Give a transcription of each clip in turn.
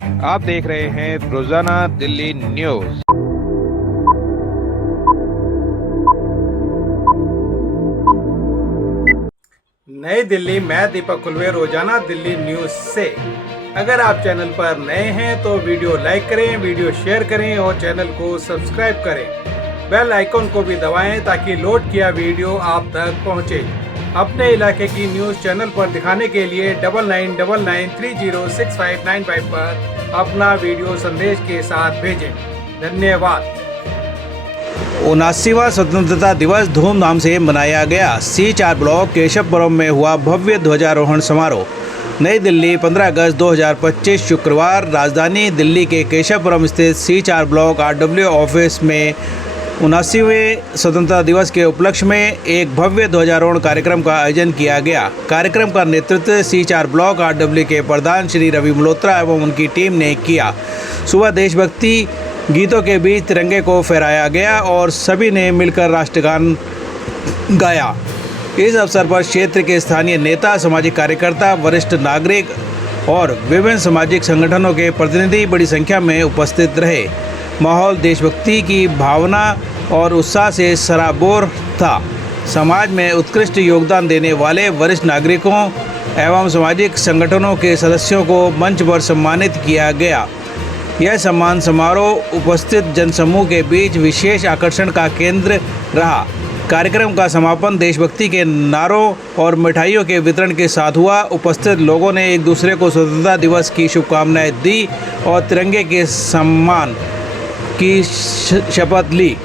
आप देख रहे हैं रोजाना दिल्ली न्यूज। नई दिल्ली, मैं दीपक कुलवे, रोजाना दिल्ली न्यूज से। अगर आप चैनल पर नए हैं तो वीडियो लाइक करें, वीडियो शेयर करें और चैनल को सब्सक्राइब करें। बेल आइकन को भी दबाएं ताकि लोड किया वीडियो आप तक पहुंचे। अपने इलाके की न्यूज चैनल पर दिखाने के लिए 9999306595 पर अपना वीडियो संदेश के साथ भेजें। धन्यवाद। 79वां स्वतंत्रता दिवस धूमधाम से मनाया गया। C4 ब्लॉक केशवपुरम में हुआ भव्य ध्वजारोहण समारोह। नई दिल्ली, 15 अगस्त 2025 शुक्रवार। राजधानी दिल्ली के केशवपुरम स्थित C4 ब्लॉक RW ऑफिस में 79वें स्वतंत्रता दिवस के उपलक्ष्य में एक भव्य ध्वजारोहण कार्यक्रम का आयोजन किया गया। कार्यक्रम का नेतृत्व C4 ब्लॉक RW के प्रधान श्री रवि मल्होत्रा एवं उनकी टीम ने किया। सुबह देशभक्ति गीतों के बीच तिरंगे को फहराया गया और सभी ने मिलकर राष्ट्रगान गाया। इस अवसर पर क्षेत्र के स्थानीय नेता, सामाजिक कार्यकर्ता, वरिष्ठ नागरिक और विभिन्न सामाजिक संगठनों के प्रतिनिधि बड़ी संख्या में उपस्थित रहे। माहौल देशभक्ति की भावना और उत्साह से सराबोर था। समाज में उत्कृष्ट योगदान देने वाले वरिष्ठ नागरिकों एवं सामाजिक संगठनों के सदस्यों को मंच पर सम्मानित किया गया। यह सम्मान समारोह उपस्थित जनसमूह के बीच विशेष आकर्षण का केंद्र रहा। कार्यक्रम का समापन देशभक्ति के नारों और मिठाइयों के वितरण के साथ हुआ। उपस्थित लोगों ने एक दूसरे को स्वतंत्रता दिवस की शुभकामनाएं दी और तिरंगे के सम्मान की शपथ ली।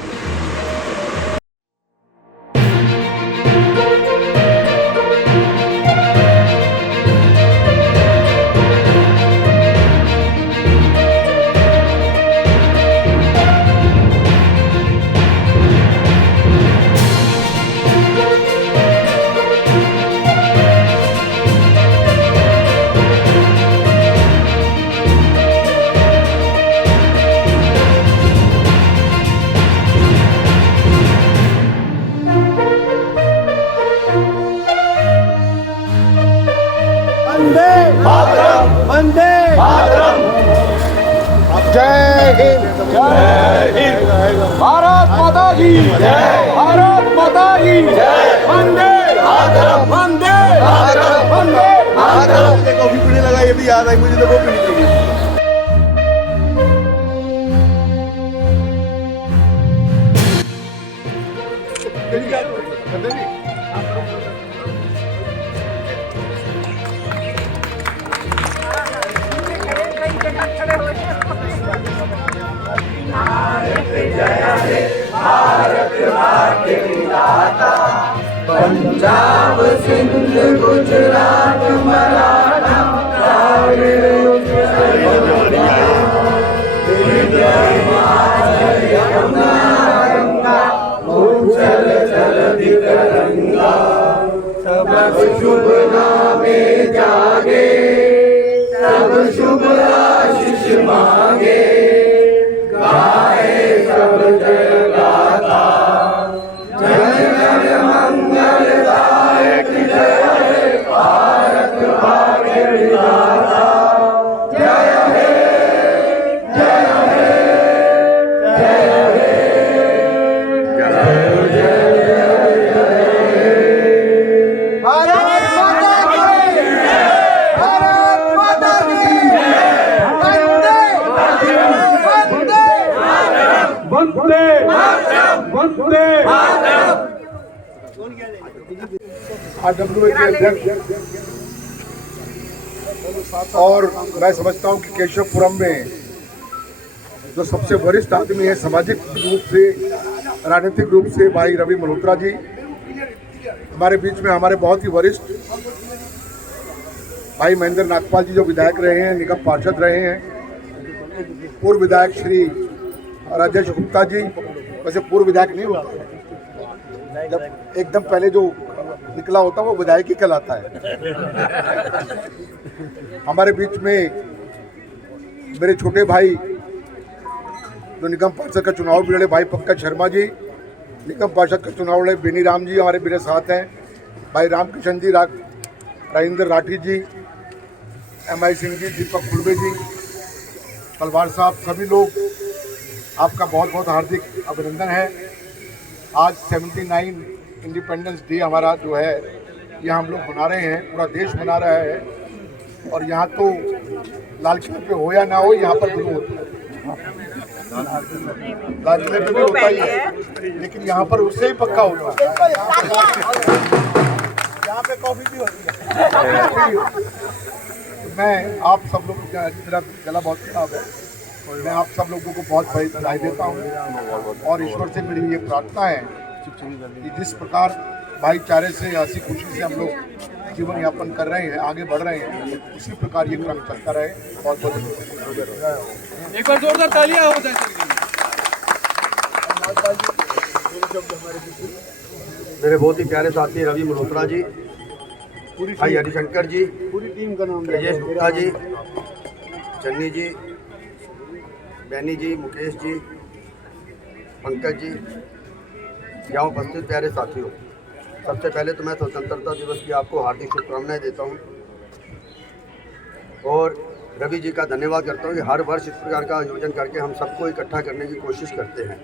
वंदे मातरम, वंदे मातरम। जय हिंद, जय हिंद। भारत माता की जय, भारत माता की जय। वंदे मातरम, वंदे मातरम, वंदे मातरम। देखो भी पीने लगा, ये भी याद आई मुझे, तो वो पीने लगी। पंजाब सिंध गुजरात मराठा द्राविड़ यमुना गंगा उज्जल जलधि तरंगा सब शुभ नामे जागे, सब शुभ आशीष मांगे, गाए सब जय गाथा। जय जय मंगलदायक जय भारत भाग्य विधाता। जय हे, जय हे, जय हे, जय जय जय। भारत माता की जय, भारत माता की जय। वंदे मातरम, वंदे मातरम, वंदे। RWA के अध्यक्ष और मैं समझता हूं कि केशवपुरम में जो सबसे वरिष्ठ आदमी है सामाजिक रूप से, राजनीतिक रूप से, भाई रवि मल्होत्रा जी हमारे बीच में, हमारे बहुत ही वरिष्ठ भाई महेंद्र नागपाल जी जो विधायक रहे हैं, निगम पार्षद रहे हैं, पूर्व विधायक श्री राजेश गुप्ता जी, वैसे पूर्व विधायक नहीं हुआ, जब एकदम पहले जो निकला होता है वो विधायक ही कहलाता है। हमारे बीच में मेरे छोटे भाई जो निगम पार्षद का चुनाव भी लड़े, भाई पंकज शर्मा जी, निगम पार्षद का चुनाव लड़े बेनी राम जी हमारे मेरे साथ हैं, भाई रामकिशन जी, राजेंद्र राठी जी, MI सिंह जी, दीपक कुलवे जी, तलवार साहब, सभी लोग आपका बहुत बहुत हार्दिक अभिनंदन है। आज 79 इंडिपेंडेंस डे हमारा जो है ये हम लोग मना रहे हैं, पूरा देश मना रहा है। और यहाँ तो लाल किले पे हो या ना हो, यहाँ पर जरूर होता है। लाल किले पे भी होता ही है, लेकिन यहाँ पर उससे ही पक्का होता है। यहाँ पे कॉफी भी होती है। मैं आप सब लोग, मेरा गला बहुत खराब है, मैं आप सब लोगों को बहुत बधाई देता हूँ। और ईश्वर से मेरी ये प्रार्थना है कि जिस प्रकार भाईचारे से, हंसी खुशी से हम लोग जीवन यापन कर रहे हैं, आगे बढ़ रहे हैं, उसी प्रकार ये क्रम चलता रहे। बहुत बहुत एक बार जोरदार तालियां हो जाए। मेरे बहुत ही प्यारे साथी रवि मल्होत्रा जी, भाई हरिशंकर जी, पूरी टीम का नाम राजेश गुप्ता जी, चन्नी जी, बैनी जी, मुकेश जी, पंकज जी, यहाँ उपस्थित प्यारे साथियों, सबसे पहले तो मैं स्वतंत्रता दिवस की आपको हार्दिक शुभकामनाएं देता हूँ और रवि जी का धन्यवाद करता हूँ कि हर वर्ष इस प्रकार का आयोजन करके हम सबको इकट्ठा करने की कोशिश करते हैं।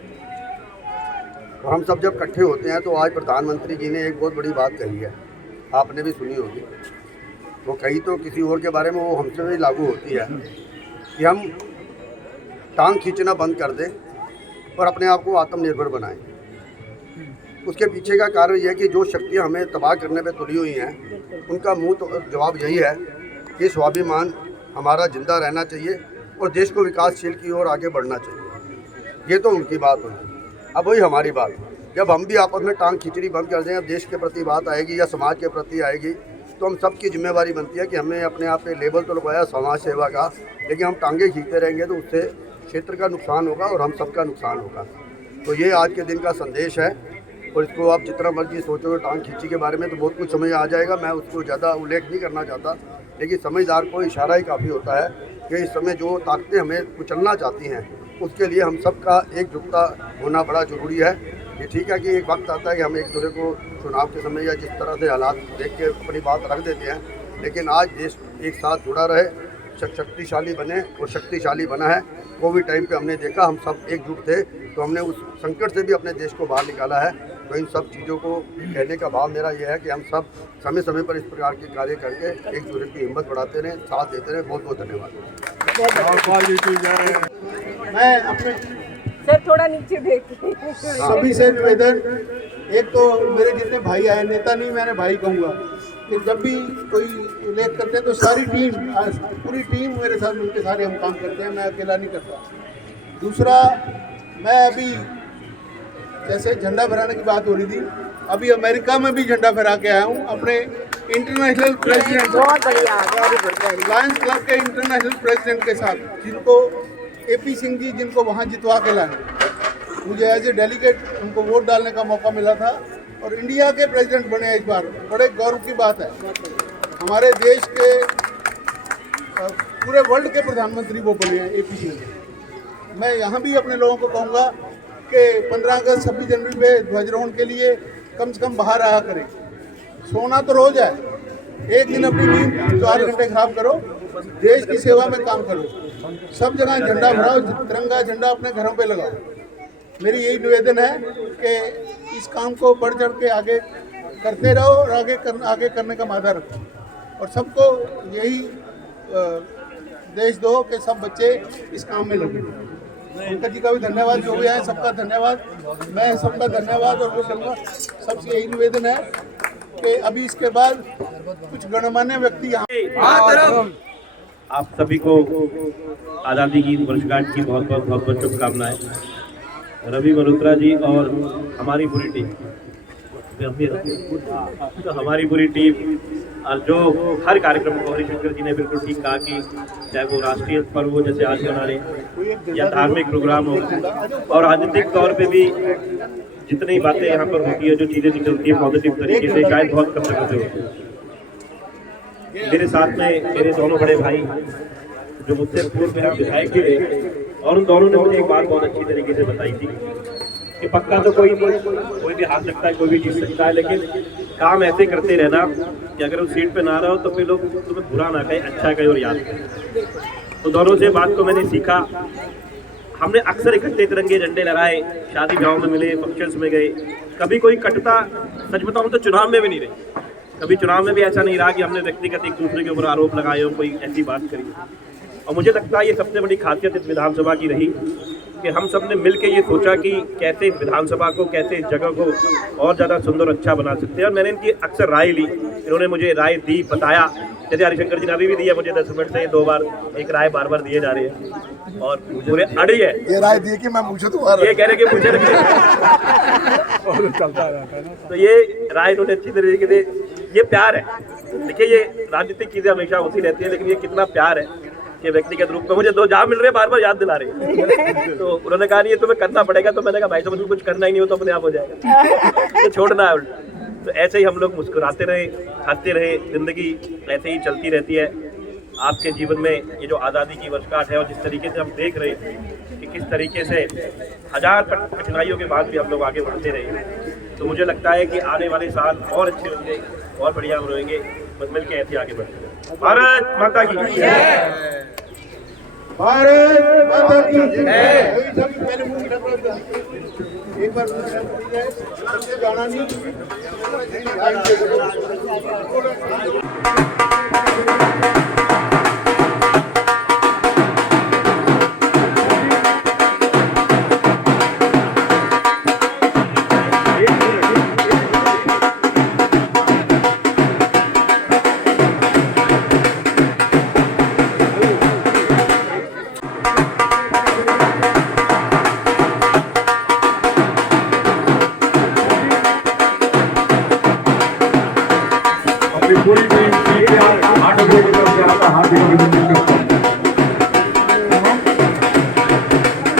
और हम सब जब इकट्ठे होते हैं तो आज प्रधानमंत्री जी ने एक बहुत बड़ी बात कही है, आपने भी सुनी होगी। वो कही तो किसी और के बारे में, वो हमसे भी लागू होती है कि हम टांग खींचना बंद कर दें और अपने आप को आत्मनिर्भर बनाएं। उसके पीछे का कारण यह है कि जो शक्तियां हमें तबाह करने पे तुली हुई हैं, उनका मुंह तो जवाब यही है कि स्वाभिमान हमारा जिंदा रहना चाहिए और देश को विकासशील की ओर आगे बढ़ना चाहिए। ये तो उनकी बात हुई, अब वही हमारी बात। जब हम भी आपस में टांग खींचनी बंद कर दें, अब देश के प्रति बात आएगी या समाज के प्रति आएगी, तो हम सबकी जिम्मेवारी बनती है कि हमने अपने आप पे लेबल तो लगवाया समाज सेवा का, लेकिन हम टांगे खींचते रहेंगे तो उससे क्षेत्र का नुकसान होगा और हम सबका नुकसान होगा। तो ये आज के दिन का संदेश है और इसको आप जितना मर्जी सोचोगे टांग खींची के बारे में तो बहुत कुछ समझ आ जाएगा। मैं उसको ज़्यादा उल्लेख नहीं करना चाहता, लेकिन समझदार को इशारा ही काफ़ी होता है कि इस समय जो ताकतें हमें कुचलना चाहती हैं, उसके लिए हम सबका एकजुटता होना बड़ा ज़रूरी है। ये ठीक है कि एक वक्त आता है कि हम एक दूसरे को चुनाव के समय या जिस तरह से हालात देख के अपनी बात रख देते हैं, लेकिन आज देश एक साथ जुड़ा रहे, शक्तिशाली बने और शक्तिशाली बना है। कोविड टाइम पे हमने देखा हम सब एकजुट थे तो हमने उस संकट से भी अपने देश को बाहर निकाला है। तो इन सब चीज़ों को कहने का भाव मेरा यह है कि हम सब समय समय पर इस प्रकार के कार्य करके एक दूसरे की हिम्मत बढ़ाते रहें, साथ देते रहें। बहुत बहुत धन्यवाद। मैं अपने सर थोड़ा नीचे देखिए। सभी से निवेदन, एक तो मेरे जितने भाई आए, नेता नहीं मैंने भाई कहूँगा, कि जब भी कोई उल्लेख करते हैं तो सारी टीम, पूरी टीम मेरे साथ मिलकर सारे हम काम करते हैं, मैं अकेला नहीं करता। दूसरा, मैं अभी जैसे झंडा फहराने की बात हो रही थी, अभी अमेरिका में भी झंडा फहरा के आया हूँ अपने इंटरनेशनल प्रेसिडेंट, लायंस क्लब के इंटरनेशनल प्रेसिडेंट के साथ, जिनको AP सिंह जी, जिनको वहाँ जितवा के लाए। मुझे एज ए डेलीगेट उनको वोट डालने का मौका मिला था और इंडिया के प्रेसिडेंट बने इस बार, बड़े गौरव की बात है। हमारे देश के पूरे वर्ल्ड के प्रधानमंत्री वो बने हैं AP सिंह। मैं यहाँ भी अपने लोगों को कहूँगा कि 15 अगस्त 26 जनवरी पे ध्वजारोहण के लिए कम से कम बाहर आया करें। सोना तो रोज है, एक दिन अपनी नींद 4 घंटे खराब करो, देश की सेवा में काम करो, सब जगह झंडा फहराओ, तिरंगा झंडा अपने घरों पे लगाओ। मेरी यही निवेदन है कि इस काम को बढ़ चढ़ के आगे करते रहो और आगे करने का मादा रखो और सबको यही देश दो कि सब बच्चे इस काम में लगे। पंकज जी का भी धन्यवाद, जो भी है सबका धन्यवाद, मैं सबका धन्यवाद और वो करूँगा। सबसे यही निवेदन है कि अभी इसके बाद कुछ गणमान्य व्यक्ति यहाँ। आप सभी को आज़ादी की वर्षगांठ की बहुत बहुत शुभकामनाएं। रवि मल्होत्रा जी और हमारी पूरी टीम, तो हमारी पूरी टीम जो हर कार्यक्रम को, हरिशंकर जी ने बिल्कुल ठीक कहा कि चाहे वो राष्ट्रीय पर्व हो जैसे आज मना रहे या धार्मिक प्रोग्राम हो और राजनीतिक तौर पे भी जितनी बातें यहाँ पर होती है, जो चीज़ें निकलती है पॉजिटिव तरीके से, शायद बहुत कम जगह से होती है। मेरे साथ में मेरे दोनों बड़े भाई जो मुझसे पूर्व में विधायक भी रहे और उन दोनों ने मुझे एक बात बहुत अच्छी तरीके से बताई थी कि पक्का तो कोई नहीं, कोई भी हार सकता है, कोई भी जीत सकता है, लेकिन काम ऐसे करते रहना कि अगर उस सीट पे ना रहो तो फिर लोग तुम्हें बुरा ना कहे, अच्छा कहे और याद करें। तो दोनों से बात को मैंने सीखा। हमने अक्सर इकट्ठे तिरंगे झंडे लगाए, शादी ब्याहों में मिले, फंक्शंस में गए, कभी कोई कटता, सच बताऊं तो चुनाव में भी नहीं रही। कभी चुनाव में भी ऐसा नहीं रहा कि हमने व्यक्तिगत एक दूसरे के ऊपर आरोप लगाए हो, कोई ऐसी बात करी। और मुझे लगता है ये सबसे बड़ी खासियत इस विधानसभा की रही कि हम सब ने मिल के ये सोचा कि कैसे इस विधानसभा को, कैसे इस जगह को और ज़्यादा सुंदर अच्छा बना सकते हैं। और मैंने इनकी अक्सर राय ली, इन्होंने मुझे राय दी, बताया। जैसे हरिशंकर जी ने अभी भी दिया मुझे 10 मिनट से 2 बार एक राय बार बार दिए जा रहे हैं और पूरे अड़ी है। ये राय दी कि मैं पूछूं तुम्हारा, ये कह रहे कि मुझे तो ये राय इन्होंने अच्छी तरीके से, ये प्यार है। देखिए ये राजनीतिक चीजें हमेशा होती रहती है, लेकिन ये कितना प्यार है कि व्यक्तिगत रूप में मुझे 2 जहाँ मिल रहे बार बार याद दिला रहे हैं। तो उन्होंने कहा ये तुम्हें करना पड़ेगा, तो मैंने कहा भाई तो मुझे कुछ करना ही नहीं हो तो अपने आप हो जाएगा, तो छोड़ना है उल्टा। तो ऐसे ही हम लोग मुस्कुराते रहे, हंसते रहे, जिंदगी ऐसे ही चलती रहती है। आपके जीवन में ये जो आज़ादी की वर्षगांठ है और जिस तरीके से हम देख रहे हैं कि किस तरीके से 1000 कठिनाइयों के बाद भी हम लोग आगे बढ़ते रहे, तो मुझे लगता है कि आने वाले साल और अच्छे होंगे, और बढ़िया रहेंगे, बस मिल के ऐसे आगे बढ़ते हैं। भारत माता की भारत माता की एक बार जाना नहीं। पूरी टीम हार्दिक अभिनंदन करता हूं।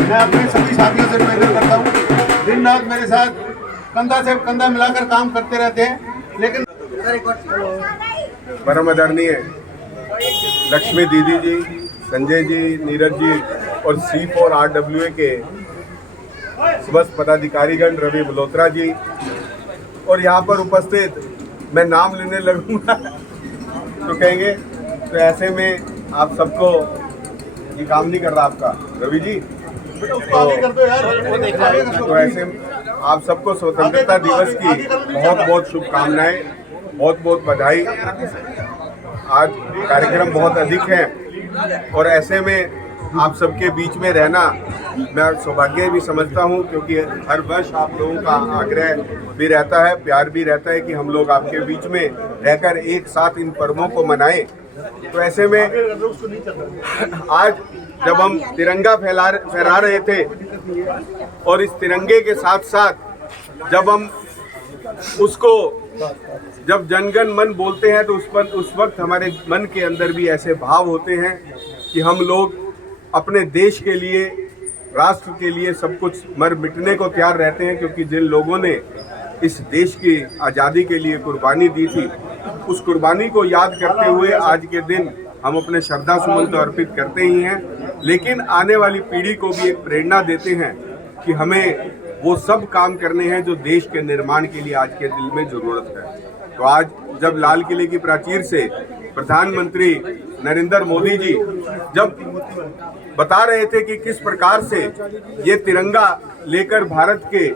मैं अपने सभी साथियों से निवेदन करता हूँ, दिन रात मेरे साथ कंधा से कंधा मिलाकर काम करते रहते हैं, लेकिन परम आदरणीय लक्ष्मी दीदी जी, संजय जी, नीरज जी और C4 RWA के समस्त पदाधिकारीगण, रवि मल्होत्रा जी और यहाँ पर उपस्थित, मैं नाम लेने लगूंगा तो कहेंगे, तो ऐसे में आप सबको, ये काम नहीं कर रहा आपका रवि जी, तो ऐसे आप सबको स्वतंत्रता दिवस की बहुत बहुत शुभकामनाएं, बहुत बहुत बधाई। आज कार्यक्रम बहुत अधिक है और ऐसे में आप सबके बीच में रहना मैं सौभाग्य भी समझता हूं, क्योंकि हर वर्ष आप लोगों का आग्रह भी रहता है, प्यार भी रहता है कि हम लोग आपके बीच में रहकर एक साथ इन पर्वों को मनाएं। तो ऐसे में आज जब हम तिरंगा फहरा रहे थे और इस तिरंगे के साथ साथ जब हम उसको, जब जनगण मन बोलते हैं तो उस वक्त हमारे मन के अंदर भी ऐसे भाव होते हैं कि हम लोग अपने देश के लिए, राष्ट्र के लिए सब कुछ मर मिटने को तैयार रहते हैं, क्योंकि जिन लोगों ने इस देश की आज़ादी के लिए कुर्बानी दी थी, उस कुर्बानी को याद करते हुए आज के दिन हम अपने श्रद्धा सुमन तो अर्पित करते ही हैं, लेकिन आने वाली पीढ़ी को भी एक प्रेरणा देते हैं कि हमें वो सब काम करने हैं जो देश के निर्माण के लिए आज के दिन में ज़रूरत है। तो आज जब लाल किले की प्राचीर से प्रधानमंत्री नरेंद्र मोदी जी जब बता रहे थे कि किस प्रकार से ये तिरंगा लेकर भारत के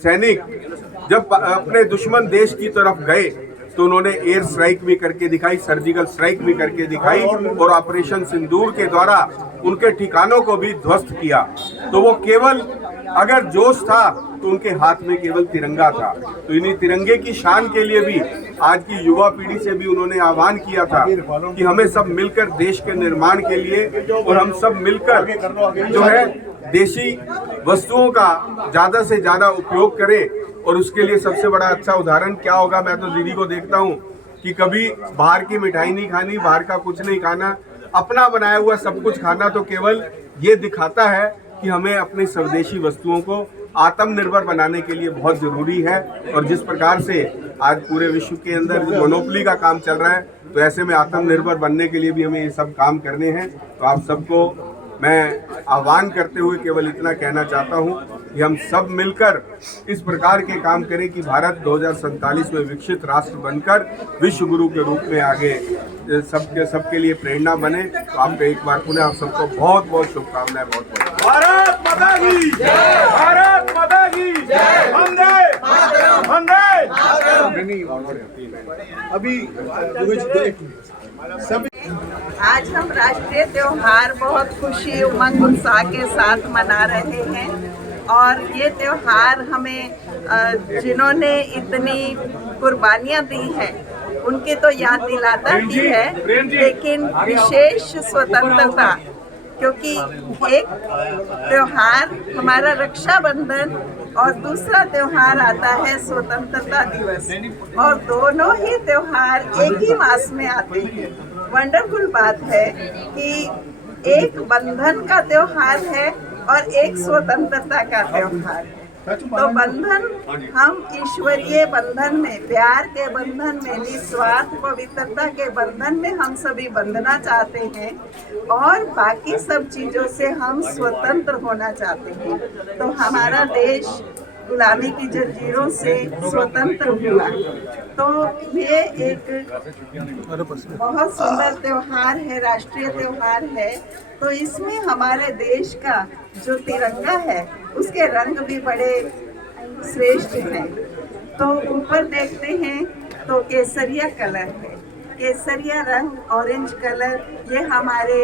सैनिक जब अपने दुश्मन देश की तरफ गए, तो उन्होंने एयर स्ट्राइक भी करके दिखाई, सर्जिकल स्ट्राइक भी करके दिखाई और ऑपरेशन सिंदूर के द्वारा उनके ठिकानों को भी ध्वस्त किया। तो वो केवल, अगर जोश था तो उनके हाथ में केवल तिरंगा था। तो इन्हीं तिरंगे की शान के लिए भी आज की युवा पीढ़ी से भी उन्होंने आह्वान किया था कि हमें सब मिलकर देश के निर्माण के लिए, और हम सब मिलकर जो है देशी वस्तुओं का ज़्यादा से ज़्यादा उपयोग करें। और उसके लिए सबसे बड़ा अच्छा उदाहरण क्या होगा, मैं तो दीदी को देखता हूँ कि कभी बाहर की मिठाई नहीं खानी, बाहर का कुछ नहीं खाना, अपना बनाया हुआ सब कुछ खाना, तो केवल ये दिखाता है कि हमें अपनी स्वदेशी वस्तुओं को आत्मनिर्भर बनाने के लिए बहुत ज़रूरी है। और जिस प्रकार से आज पूरे विश्व के अंदर मोनोपोली का काम चल रहा है, तो ऐसे में आत्मनिर्भर बनने के लिए भी हमें ये सब काम करने हैं। तो आप सबको मैं आह्वान करते हुए केवल इतना कहना चाहता हूँ कि हम सब मिलकर इस प्रकार के काम करें कि भारत 2047 में विकसित राष्ट्र बनकर विश्व गुरु के रूप में आगे सबके लिए प्रेरणा बने। तो आपको एक बार पुनः आप सबको बहुत बहुत शुभकामनाएं। बहुत बहुत भारत माता की जय, भारत माता की जय, वंदे सभी आज हम राष्ट्रीय त्योहार बहुत खुशी उमंग उत्साह के साथ मना रहे हैं और ये त्योहार हमें जिन्होंने इतनी कुर्बानियां दी हैं उनकी तो याद दिलाता ही है, लेकिन विशेष स्वतंत्रता, क्योंकि एक त्योहार हमारा रक्षाबंधन और दूसरा त्योहार आता है स्वतंत्रता दिवस, और दोनों ही त्योहार एक ही मास में आते हैं। वंडरफुल बात है कि एक बंधन का त्योहार है और एक स्वतंत्रता का त्योहार। तो बंधन, हम ईश्वरीय बंधन में, प्यार के बंधन में, निस्वार्थ पवित्रता के बंधन में हम सभी बंधना चाहते हैं और बाकी सब चीजों से हम स्वतंत्र होना चाहते हैं। तो हमारा देश गुलामी की जंजीरों से स्वतंत्र हुआ। तो ये एक बहुत सुंदर त्योहार है, राष्ट्रीय त्योहार है। तो इसमें हमारे देश का जो तिरंगा है उसके रंग भी बड़े श्रेष्ठ हैं। तो ऊपर देखते हैं तो केसरिया कलर है, केसरिया रंग, ऑरेंज कलर, ये हमारे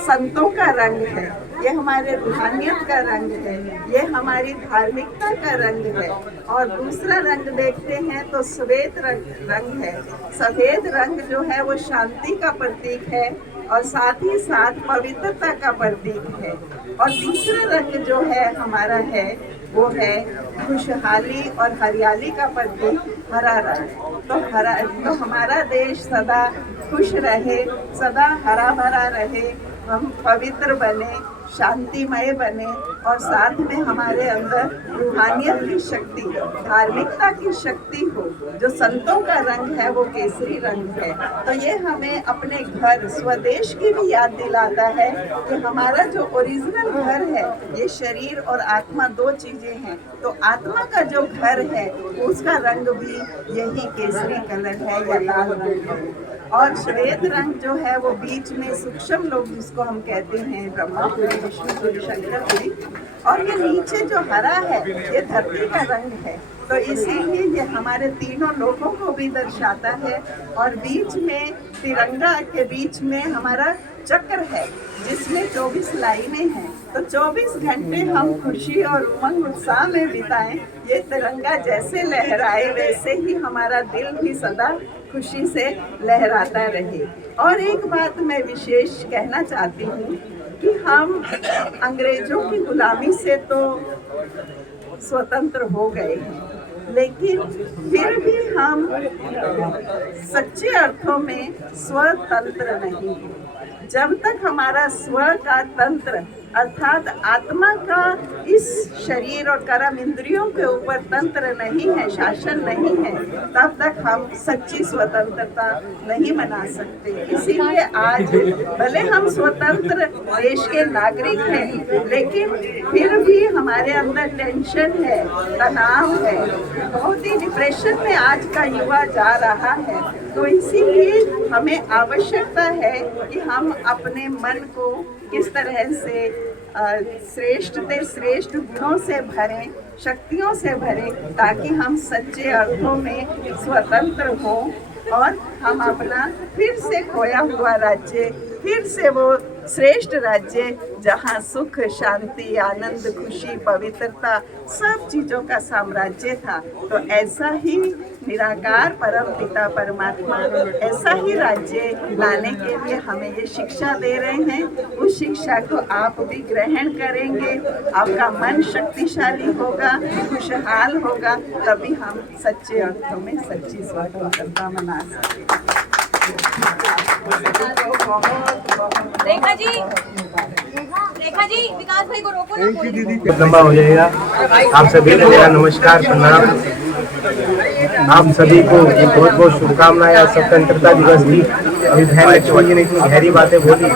संतों का रंग है, ये हमारे रूहानियत का रंग है, ये हमारी धार्मिकता का रंग है। और दूसरा रंग देखते हैं तो सफेद रंग है। सफेद रंग जो है वो शांति का प्रतीक है और साथ ही साथ पवित्रता का प्रतीक है। और तीसरा रंग जो है हमारा है वो है खुशहाली और हरियाली का प्रतीक, हरा रंग। तो हमारा देश सदा खुश रहे, सदा हरा भरा रहे, हम पवित्र बने, शांतिमय बने और साथ में हमारे अंदर रूहानियत की शक्ति, धार्मिकता की शक्ति हो। जो संतों का रंग है वो केसरी रंग है। तो ये हमें अपने घर, स्वदेश की भी याद दिलाता है कि हमारा जो ओरिजिनल घर है, ये शरीर और आत्मा दो चीजें हैं। तो आत्मा का जो घर है उसका रंग भी यही केसरी कलर है या लाल रंग है। और श्वेत रंग जो है वो बीच में सूक्ष्म लोग जिसको हम कहते हैं, ब्रह्मापुरी, विष्णुपुरी, शंकरपुरी, और ये नीचे जो हरा है ये धरती का रंग है। तो इसीलिए ये हमारे तीनों लोगों को भी दर्शाता है। और बीच में तिरंगा के बीच में हमारा चक्र है जिसमें 24 लाइनें हैं। तो 24 घंटे हम खुशी और उमंग उत्साह में बिताएं। ये तिरंगा जैसे लहराए वैसे ही हमारा दिल भी सदा खुशी से लहराता रहे। और एक बात मैं विशेष कहना चाहती हूँ कि हम अंग्रेजों की गुलामी से तो स्वतंत्र हो गए हैं, लेकिन फिर भी हम सच्चे अर्थों में स्वतंत्र नहीं हैं। जब तक हमारा स्व का तंत्र अर्थात आत्मा का इस शरीर और कर्म इंद्रियों के ऊपर तंत्र नहीं है, शासन नहीं है, तब तक हम सच्ची स्वतंत्रता नहीं मना सकते। इसीलिए आज भले हम स्वतंत्र देश के नागरिक हैं, लेकिन फिर भी हमारे अंदर टेंशन है, तनाव है, बहुत ही डिप्रेशन में आज का युवा जा रहा है। तो इसीलिए हमें आवश्यकता है कि हम अपने मन को किस तरह से श्रेष्ठ से श्रेष्ठ गुणों से भरें, शक्तियों से भरें, ताकि हम सच्चे अर्थों में स्वतंत्र हों और हम अपना फिर से खोया हुआ राज्य, फिर से वो श्रेष्ठ राज्य जहाँ सुख, शांति, आनंद, खुशी, पवित्रता, सब चीज़ों का साम्राज्य था। तो ऐसा ही निराकार परम पिता परमात्मा ऐसा ही राज्य लाने के लिए हमें ये शिक्षा दे रहे हैं। उस शिक्षा को आप भी ग्रहण करेंगे, आपका मन शक्तिशाली होगा, खुशहाल होगा, तभी हम सच्चे अर्थों में सच्ची स्वतंत्रता मना सकेंगे। रेखा जी, विकास भाई को रोको ना। लंबा हो जाएगा। आप सभी को मेरा नमस्कार, प्रणाम। आप सभी को बहुत बहुत शुभकामनाएं स्वतंत्रता दिवस की। अभी बहन लक्ष्मण जी ने इतनी गहरी बातें बोली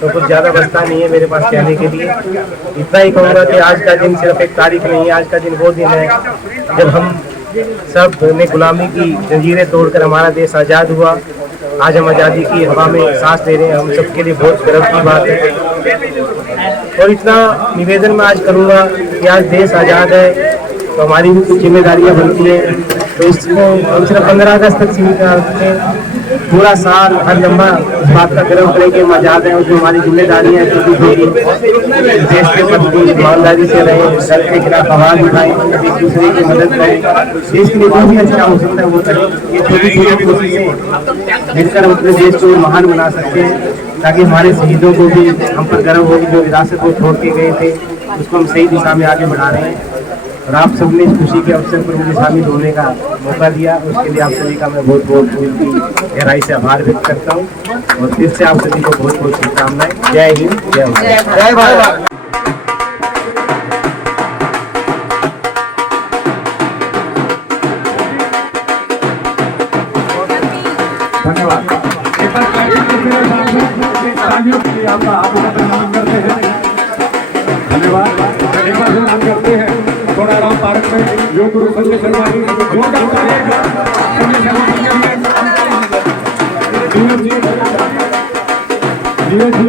तो कुछ ज़्यादा बचता नहीं है मेरे पास कहने के लिए। इतना ही कहूँगा कि आज का दिन सिर्फ एक तारीख नहीं है, आज का दिन वो दिन है जब हम सब ने गुलामी की जंजीरें तोड़कर हमारा देश आज़ाद हुआ। आज हम आज़ादी की हवा में सांस ले रहे हैं, हम सबके लिए बहुत गर्व की बात है। और इतना निवेदन मैं आज करूँगा कि आज देश आज़ाद है तो हमारी भी कुछ जिम्मेदारियाँ बनती हैं, तो इसको हम सिर्फ 15 अगस्त तक सीमित रखें, पूरा साल हर लम्बा इस बात का गर्व करें कि हम आज़ाद हैं और जो हमारी जिम्मेदारियाँ हैं देश के प्रति ईमानदारी से रहें, दल के खिलाफ आवाज़ उठाएं, एक दूसरे की मदद करें, देश के लिए जो भी अच्छा हो सकता है वो करें। ये छोटी छोटी कोशिशें मिलकर हम अपने देश को महान बना सकते हैं ताकि हमारे शहीदों को भी हम पर गर्व हो कि जो विरासत को छोड़ के गए थे उसको हम सही दिशा में आगे बढ़ा रहे हैं। और आप सबने इस खुशी के अवसर पर मुझे शामिल होने का मौका दिया, उसके लिए आप सभी का मैं बहुत बहुत गहराई से आभार व्यक्त करता हूँ और फिर से आप सभी को बहुत बहुत शुभकामनाएं। जय हिंद, जय भारत। धन्यवाद। धन्यवाद। एक बार नाम करते हैं थोड़ा राम पार्क में योग गुरु संजय शर्मा जी, जोरदार तालियां संजय शर्मा जी के लिए। नीरज जी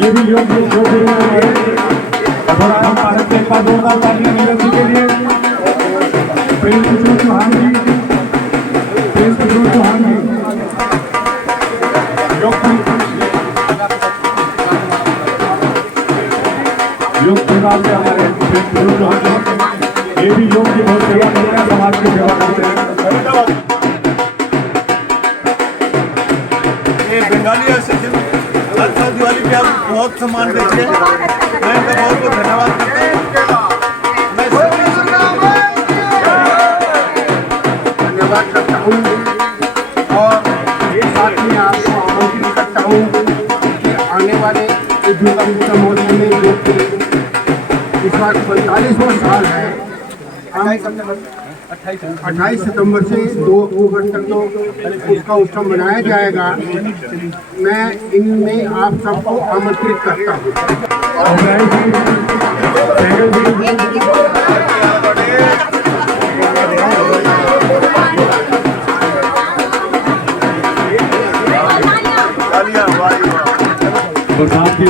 ये भी योग गुरु हमारे, थोड़ा राम पार्क में एक बार जोरदार तालियां नीरज जी के लिए। प्रेम किशोर चौहान जी, प्रेम किशोर चौहान जी योग परिवार से हमारे ये भी योग की बहुत सेवा करते हैं, समाज की सेवा करते हैं। ये बंगाली एसोसिएशन हर साल दिवाली पे आप बहुत सम्मान देते हैं, मैं इनका बहुत बहुत धन्यवाद करता हूँ। मैं धन्यवाद करता हूँ और ये साथ में आपको आमंत्रित करता हूँ कि आने वाले दुर्गा पूजा महोत्सव में जो कि इस बार 45वां साल है, 28 सितंबर से 2 अक्टूबर तक तो उसका उत्सव मनाया जाएगा। मैं इनमें आप सबको आमंत्रित करता हूँ। और साथ ही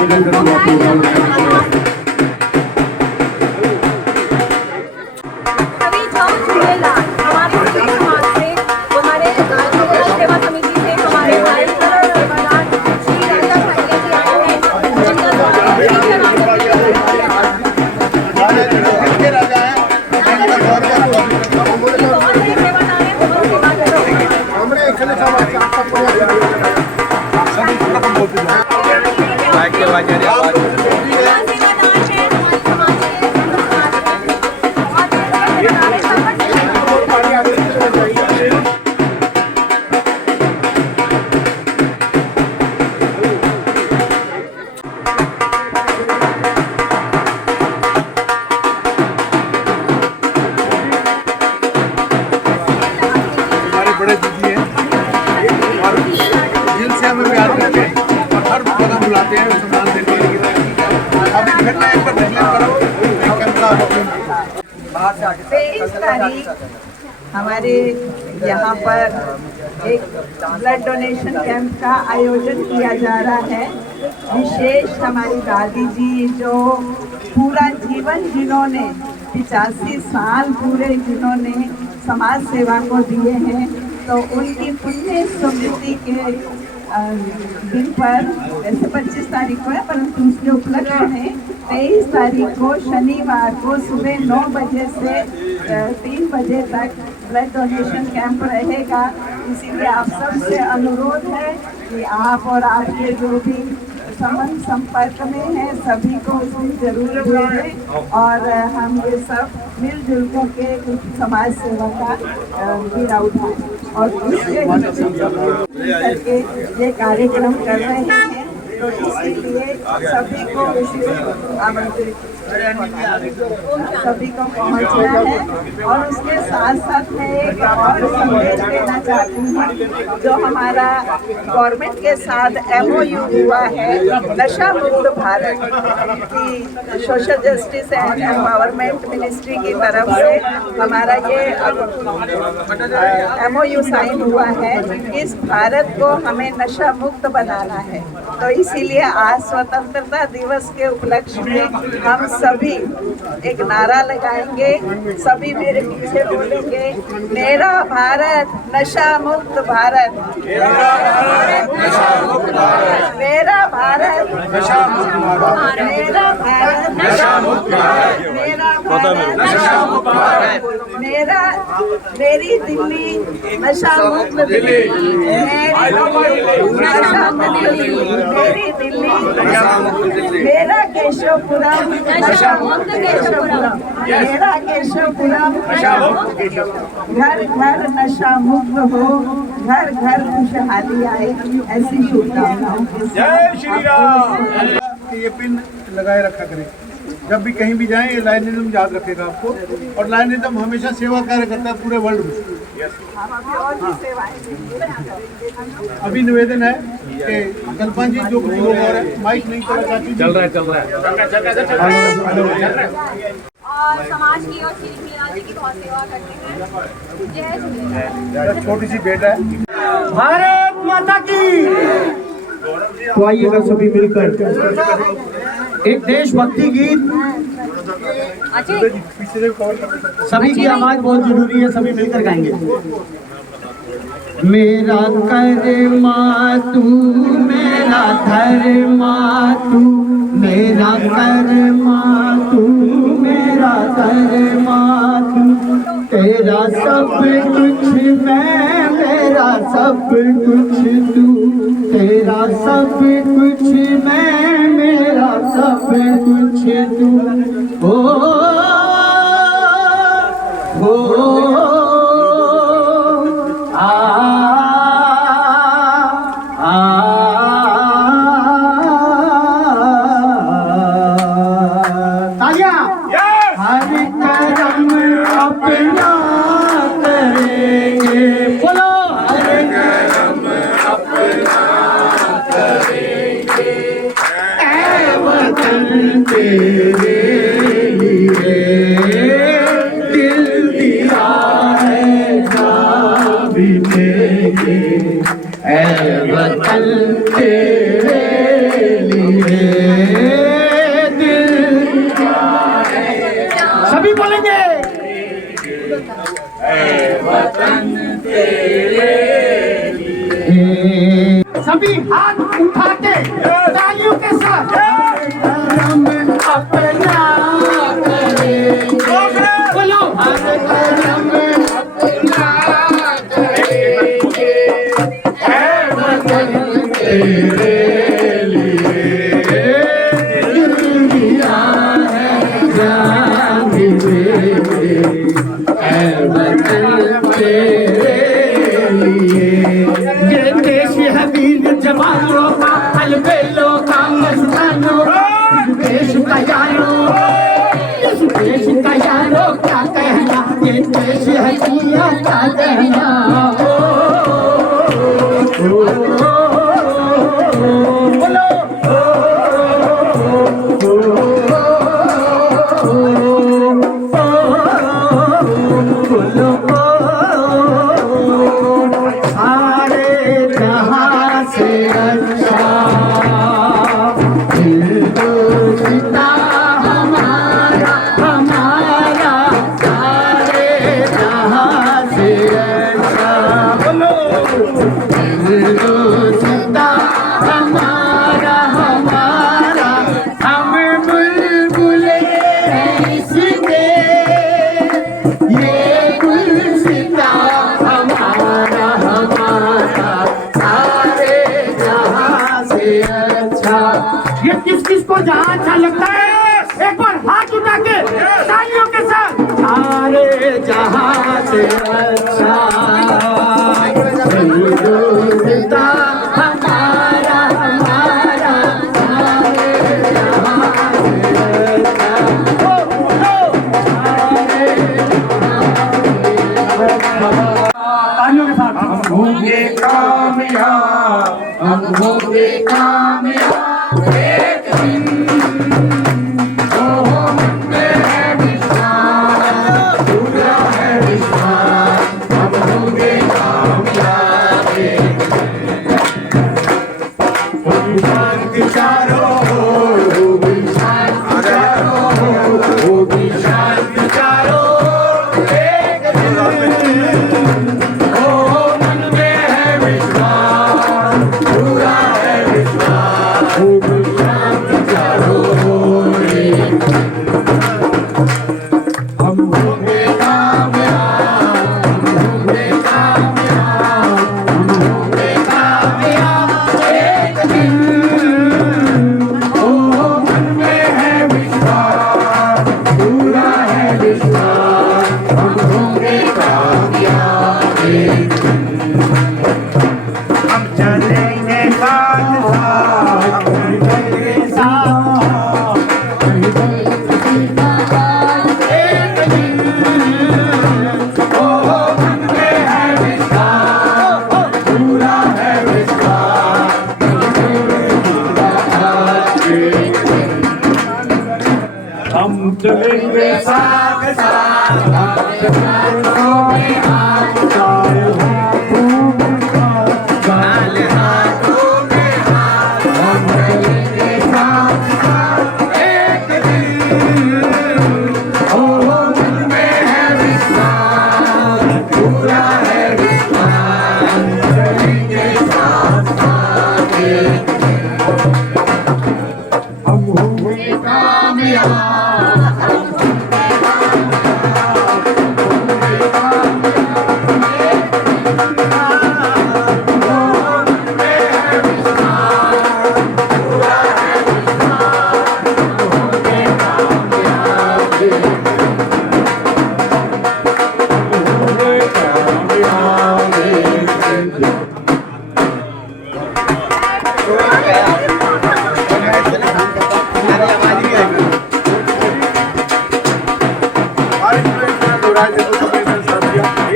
हमारे यहाँ पर एक ब्लड डोनेशन कैंप का आयोजन किया जा रहा है। विशेष हमारी दादी जी जो पूरा जीवन जिन्होंने 85 साल पूरे जिन्होंने समाज सेवा को दिए हैं, तो उनकी पुण्य स्मृति के दिन पर वैसे 25 तारीख को है परंतु उसके उपलक्ष्य में 23 तारीख को शनिवार को सुबह 9 बजे से 3 बजे तक ब्लड डोनेशन कैंप रहेगा। इसीलिए आप सबसे अनुरोध है कि आप और आपके जो भी संबंध संपर्क में हैं सभी को उसमें जरूर जोड़ें और हम ये सब मिलजुल करके कुछ समाज सेवा का बीड़ा उठाएं और उसके करके ये कार्यक्रम कर रहे हैं। तो इसीलिए सभी को इसमें आमंत्रित सभी को पहुंचना है। और उसके साथ साथ मैं एक और संदेश देना चाहती हूँ, जो हमारा गवर्नमेंट के साथ MOU हुआ है नशा मुक्त भारत की social justice and empowerment ministry की तरफ से हमारा ये MOU साइन हुआ है। इस भारत को हमें नशा मुक्त बनाना है। तो इसीलिए आज स्वतंत्रता दिवस के उपलक्ष्य में हम सभी एक नारा लगाएंगे। सभी मेरे पीछे बोलेंगे, मेरा भारत नशा मुक्त भारत, मेरा भारत नशा मुक्त भारत, मेरा भारत नशा मुक्त भारत, मेरा भारत नशा मुक्त भारत, मेरा भारत नशा मुक्त भारत, मेरा मेरी दिल्ली नशा मुक्त दिल्ली, नशा मुक्त दिल्ली, मेरी दिल्ली नशा मुक्त दिल्ली, मेरा केशवपुरम नशा मुक्त केशवपुरम, मेरा केशवपुरम नशा मुक्त केशवपुरम, घर घर नशा मुक्त हो, घर घर खुशहाली आए, ऐसी शुभकामनाओं के साथ जय श्री राम। ये पिन लगाए रखा करें जब भी कहीं भी जाएं। ये लाइनिज्म याद रखेगा आपको, और लाइनिज्म हमेशा सेवा कार्य करता है पूरे वर्ल्ड में। अभी निवेदन है कि कल्पना जी जो कुछ लोग और माइक नहीं चल रहा है और समाज की और श्री मीरा जी की बहुत सेवा करते हैं। जय श्री राम। छोटी सी बेटा है। भारत माता की। तो आइएगा सभी मिलकर एक देशभक्ति गीत, सभी की आवाज बहुत जरूरी है, सभी मिलकर गाएंगे। मेरा कर्मा तू, मेरा धर्मा तू, मेरा कर्मा तू, मेरा धर्मा तू, तेरा सब कुछ मैं, मेरा सब कुछ तू, तेरा सब कुछ मैं, मेरा सब कुछ तू। हर करम अपना करेंगे, बोलो हर करम अपना करेंगे, ऐ वतन तेरे लिए दिल दिया है जान भी देंगे, ऐ वतन तेरे लिए सभी बोलेंगे, वतन तेरे लिए। सभी हाथ उठा के तालियों के साथ हम अपना करेंगे, बोलो हर करम अपना करेंगे, ऐ वतन तेरे लिए दिल दिया है जान भी देंगे, ऐ वतन तेरे लिए। ये देश है वीर जवानों का, अलबेलों का, मस्तानों का, इस देश का यारो, इस देश का यारो क्या कहना, ये देश है दुनिया का कहना। बोलो सारे जहां से अच्छा हिंदुस्तान हमारा, हमारा सारे जहां से अच्छा, बोलो हिंदुस्तान हमारा, हमारा हम बुलबुले हैं इसके, ये गुलसिता हमारा, हमारा सारे जहां से अच्छा। ये किस किस को जहां अच्छा लगता है, एक बार हाथ उठा के तालियों के साथ, सारे जहां से अच्छा हिंदुस्तान हमारा, हमारा होंगे कामयाब एक दिन। ओ मन में है विश्वास, पूरा है विश्वास, हम होंगे कामयाब एक दिन। होगी शांति चारों ओर, होगी शांति चारों ओर, होगी शांति चारों ओर एक दिन। ओ मन में है विश्वास, पूरा है विश्वास, होगी शांति चारों ओर एक दिन। हम होंगे कामयाब, हम होंगे कामयाब, हम होंगे कामयाब एक दिन। ओ मन में है विश्वास, पूरा है विश्वास, हम होंगे कामयाब एक दिन। हम चलेंगे साथ साथ, हम चलेंगे साथ, एक दिन। ओ मन में है विश्वास, पूरा है विश्वास, हम चलेंगे साथ साथ, हम चलेंगे हाथ चाहे हाथों में हाथ, चाहे हाथों में हाथ, हम चलेंगे साथ साथ एक दिन। ओ मन में है विश्वास, पूरा है विश्वास, हम चलेंगे साथ साथ एक दिन। हम होंगे कामयाब,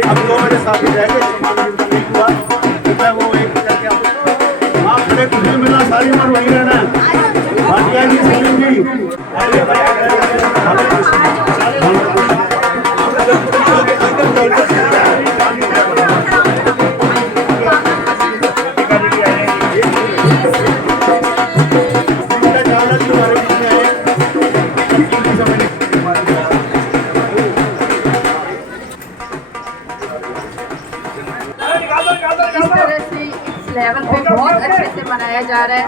अब तो मेरे साथ ही रहेंगे, नहीं हुआ तो मैं वो एक करके आप खड़े कुछ भी मिला, सारी उम्र वहीं रहना है। भाटिया जी, सलीम जी, इस तरह से इस लेवल पे बहुत अच्छे से मनाया जा रहा है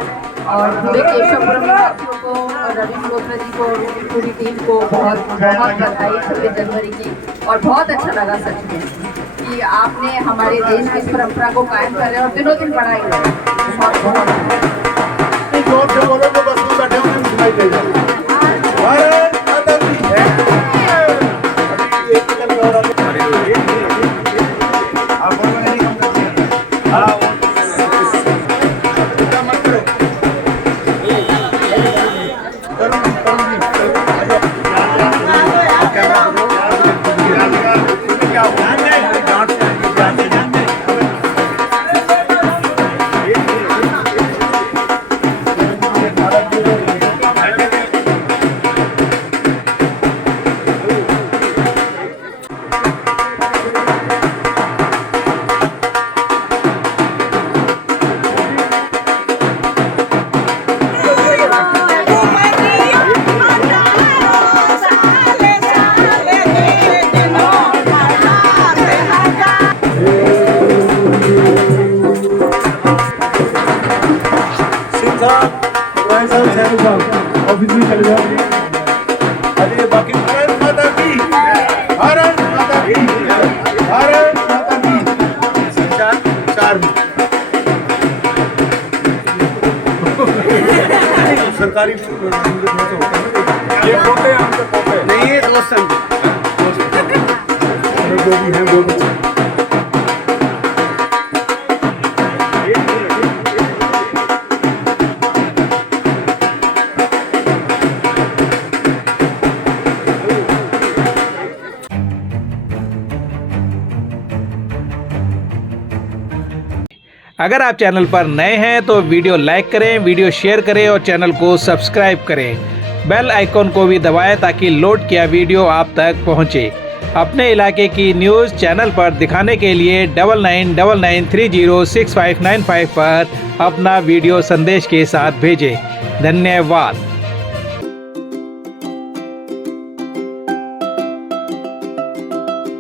और पूरे केशवपुरम वासियों को और रवि मल्होत्रा जी को, पूरी टीम को बहुत बहुत बधाई 26 जनवरी की। और बहुत अच्छा लगा सच में कि आपने हमारे देश की इस परंपरा को कायम कर रहे हैं और दिनों दिन बढ़ाई है। बहुत बहुत जोर से बोलो तो बस में बैठे होंगे सुनाई देगा। भारत माता की जय। अभी एक सेकंड और आप बोलो नहीं कम करते। हाँ मत करो। ऑफिस में चले जाओ। अरे बाकी भारत माता की, भारत माता की, भारत माता की। चार सरकारी ये पोते हैं, हमसे पोते नहीं, ये दोस्त हैं, जो भी हैं वो अगर आप चैनल पर नए हैं तो वीडियो लाइक करें, वीडियो शेयर करें और चैनल को सब्सक्राइब करें। बेल आइकॉन को भी दबाएं ताकि लोड किया वीडियो आप तक पहुंचे। अपने इलाके की न्यूज़ चैनल पर दिखाने के लिए 9999306595 पर अपना वीडियो संदेश के साथ भेजें। धन्यवाद।